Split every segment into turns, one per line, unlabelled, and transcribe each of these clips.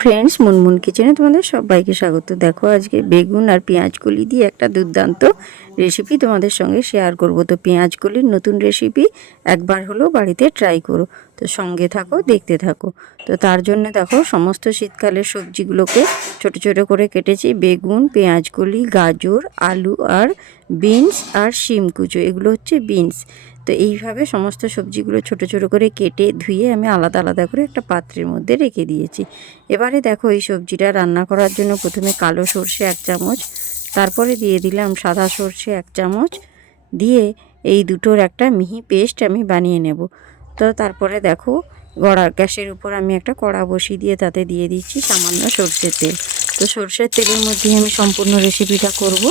Friends Munmun কিচেনে তোমাদের সবাইকে স্বাগত। দেখো, আজকে বেগুন আর পেঁয়াজ কলি দিয়ে একটা দুর্দান্ত রেসিপি তোমাদের সঙ্গে শেয়ার করব। তো পেঁয়াজ কলির নতুন রেসিপি একবার হলেও বাড়িতে ট্রাই করো। তো সঙ্গে থাকো, দেখতে থাকো। তো তার জন্য দেখো, সমস্ত শীতকালের সবজিগুলোকে ছোট ছোট করে কেটেছি। বেগুন, পেঁয়াজ কলি, গাজর, আলু আর বিনস আর শিম কুচো। এগুলো হচ্ছে বিনস তো এইভাবে সমস্ত সবজিগুলো ছোট ছোট করে কেটে ধুয়ে আমি আলাদা আলাদা করে একটা পাত্রের মধ্যে রেখে দিয়েছি। এবারে দেখো এই সবজিটা রান্না করার জন্য প্রথমে কালো সর্ষে এক চামচ, তারপরে দিয়ে দিলাম সাদা সর্ষে এক চামচ, দিয়ে এই দুটোর একটা মিহি পেস্ট আমি বানিয়ে নেব। তো তারপরে দেখো গড়া, গ্যাসের উপর আমি একটা কড়া বসিয়ে দিয়ে তাতে দিয়ে দিচ্ছি সামান্য সর্ষের তেল। তো সর্ষের তেলের মধ্যে আমি সম্পূর্ণ রেসিপিটা করব।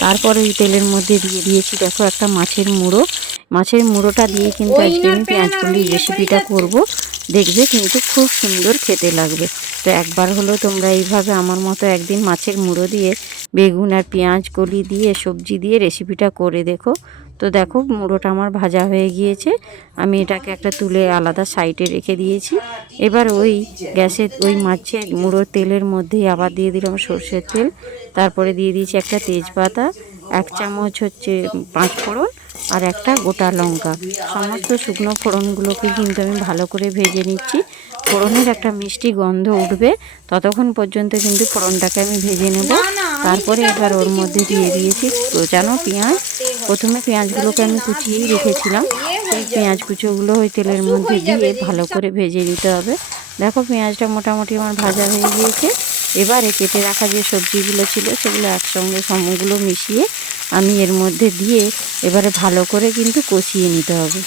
তারপরে ওই তেলের মধ্যে দিয়ে দিয়েছি দেখো একটা মাছের মুড়ো। মাছের মুড়োটা দিয়ে কিন্তু আজকে আমি পেঁয়াজ কলির রেসিপিটা করব। দেখবে কিন্তু খুব সুন্দর খেতে লাগবে। তো একবার হলো তোমরা এইভাবে আমার মতো একদিন মাছের মুড়ো দিয়ে বেগুন আর পেঁয়াজ কলি দিয়ে সবজি দিয়ে রেসিপিটা করে দেখো। তো দেখো মুড়োটা আমার ভাজা হয়ে গিয়েছে। আমি এটাকে একটা তুলে আলাদা সাইডে রেখে দিয়েছি। এবার ওই গ্যাসের, ওই মাছের মুড়োর তেলের মধ্যে আবার দিয়ে দিলাম সর্ষের তেল। তারপরে দিয়ে দিয়েছি একটা তেজপাতা, এক চামচ হচ্ছে পাঁচ ফোড়ন আর একটা গোটা লঙ্কা। সমস্ত শুকনো ফোড়নগুলোকে কিন্তু আমি ভালো করে ভেজে নিচ্ছি। ফোড়নের একটা মিষ্টি গন্ধ উঠবে। ততক্ষণ পর্যন্ত কিন্তু ফোড়নটাকে আমি ভেজে নেব। তারপরে এবার ওর মধ্যে দিয়ে দিয়েছি। কোচানো পেঁয়াজ? প্রথমে পেঁয়াজগুলোকে আমি কুচিয়েই রেখেছিলাম। সেই পেঁয়াজ কুচোগুলো ওই তেলের মধ্যে দিয়ে ভালো করে ভেজে নিতে হবে। দেখো পেঁয়াজটা মোটামুটি আমার ভাজা হয়ে গিয়েছে। এবারে কেটে রাখা যে সবজিগুলো ছিল সেগুলো একসঙ্গে সমগুলো মিশিয়ে আমি এর মধ্যে দিয়ে এবারে ভালো করে কিন্তু কষিয়ে নিতে হবে।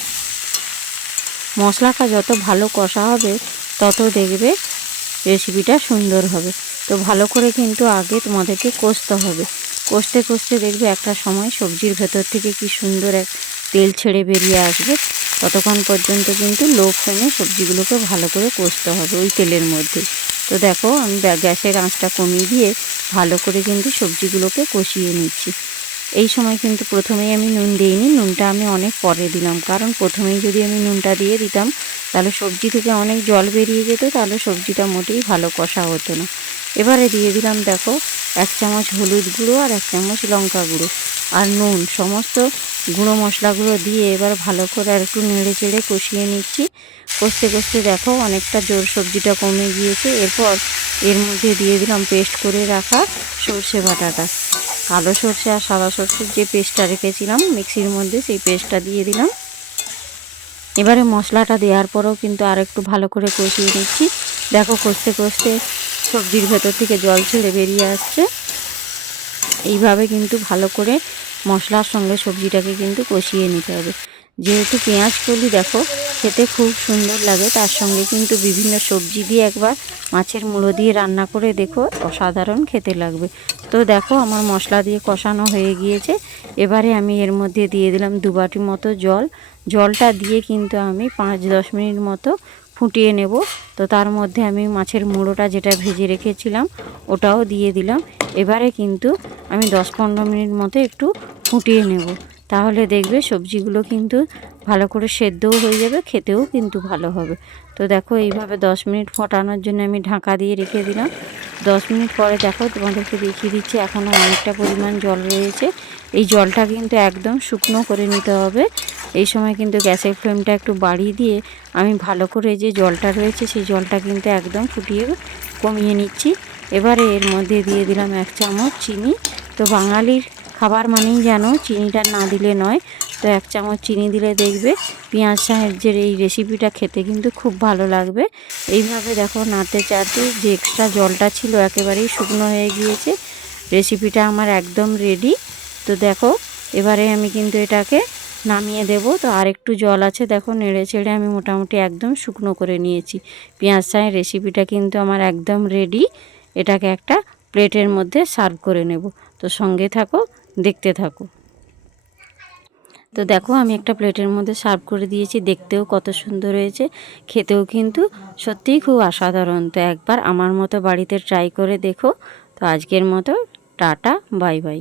মশলাটা যত ভালো কষা হবে, তত দেখবে রেসিপিটা সুন্দর হবে। তো ভালো করে কিন্তু আগে তোমাদেরকে কষতে হবে। কষতে কষতে দেখবে একটা সময় সবজির ভেতর থেকে কি সুন্দর এক তেল ছেড়ে বেরিয়ে আসবে। ততক্ষণ পর্যন্ত কিন্তু লো ফ্লেমে সবজিগুলোকে ভালো করে কষতে হবে ওই তেলের মধ্যে। তো দেখো আমি গ্যাসের আঁচটা কমিয়ে দিয়ে ভালো করে কিন্তু সবজিগুলোকে কষিয়ে নিচ্ছি। এই সময় কিন্তু প্রথমেই আমি নুন দিইনি, নুনটা আমি অনেক পরে দিলাম। কারণ প্রথমেই যদি আমি নুনটা দিয়ে দিতাম, তাহলে সবজি থেকে অনেক জল বেরিয়ে যেত, তাহলে সবজিটা মোটেই ভালো কষা হতো না। এবারে দিয়ে দিলাম, দেখো, এক চামচ হলুদ গুঁড়ো আর এক চামচ লঙ্কা গুঁড়ো। আর নুন, সমস্ত গুঁড়ো মশলাগুলো দিয়ে এবার ভালো করে আর একটু নেড়ে চেড়ে কষিয়ে নিচ্ছি। কষতে কষতে দেখো, অনেকটা জোর সবজিটা কমে গিয়েছে। এরপর এর মধ্যে দিয়ে দিলাম, পেস্ট করে রাখা সর্ষে বাটাটা। কালো সর্ষে আর সাদা সর্ষের যে পেস্টটা রেখেছিলাম, মিক্সির মধ্যে সেই পেস্টটা দিয়ে দিলাম। এবারে মশলাটা দেওয়ার পরেও কিন্তু আর একটু ভালো করে কষিয়ে নিচ্ছি। দেখো কষতে কষতে সবজির ভেতর থেকে জল ছেড়ে বেরিয়ে আসছে। এইভাবে কিন্তু ভালো করে মশলার সঙ্গে সবজিটাকে কিন্তু কষিয়ে নিতে হবে। যেহেতু পেঁয়াজ কলি, দেখো খেতে খুব সুন্দর লাগে। তার সঙ্গে কিন্তু বিভিন্ন সবজি দিয়ে একবার মাছের মুড়ো দিয়ে রান্না করে দেখো, অসাধারণ খেতে লাগবে। তো দেখো, আমার মশলা দিয়ে কষানো হয়ে গিয়েছে। এবারে আমি এর মধ্যে দিয়ে দিলাম দু বাটি মতো জল। জলটা দিয়ে কিন্তু আমি পাঁচ দশ মিনিট মতো ফুটিয়ে নেব। তো তার মধ্যে আমি মাছের মুড়োটা যেটা ভেজে রেখেছিলাম, ওটাও দিয়ে দিলাম। এবারে কিন্তু আমি দশ পনেরো মিনিট মতো একটু ফুটিয়ে নেব। তাহলে দেখবে সবজিগুলো কিন্তু ভালো করে সেদ্ধও হয়ে যাবে, খেতেও কিন্তু ভালো হবে। তো দেখো এইভাবে দশ মিনিট ফোটানোর জন্য আমি ঢাকা দিয়ে রেখে দিলাম। দশ মিনিট পরে দেখো তোমাদেরকে দেখিয়ে দিচ্ছি, এখনও অনেকটা পরিমাণ জল রয়েছে। এই জলটা কিন্তু একদম শুকনো করে নিতে হবে। এই সময় কিন্তু গ্যাসের ফ্লেমটা একটু বাড়িয়ে দিয়ে আমি ভালো করে যে জলটা রয়েছে, সেই জলটা কিন্তু একদম ফুটিয়ে কমিয়ে নিচ্ছি। এবারে এর মধ্যে দিয়ে দিলাম এক চামচ চিনি। তো বাঙালির খাবার মানেই যেন চিনিটা না দিলে নয় তো এক চামচ চিনি দিলে দেখবে পেঁয়াজ সাহায্যের এই রেসিপিটা খেতে কিন্তু খুব ভালো লাগবে। এইভাবে দেখো নাড়তে চাড়তে যে এক্সট্রা জলটা ছিল একেবারেই শুকনো হয়ে গিয়েছে। রেসিপিটা আমার একদম রেডি তো দেখো, এবারে আমি কিন্তু এটাকে নামিয়ে দেব। তো আর একটু জল আছে, দেখো নেড়ে চেড়ে আমি মোটামুটি একদম শুকনো করে নিয়েছি। পেঁয়াজ চায়ের রেসিপিটা কিন্তু আমার একদম রেডি এটাকে একটা প্লেটের মধ্যে সার্ভ করে নেব। তো সঙ্গে থাকো, দেখতে থাকো। তো দেখো, আমি একটা প্লেটের মধ্যে সার্ভ করে দিয়েছি। দেখতেও কত সুন্দর হয়েছে। খেতেও কিন্তু সত্যিই খুব অসাধারণ। তো একবার আমার মতো বাড়িতে ট্রাই করে দেখো। তো আজকের মতো টাটা, বাই বাই।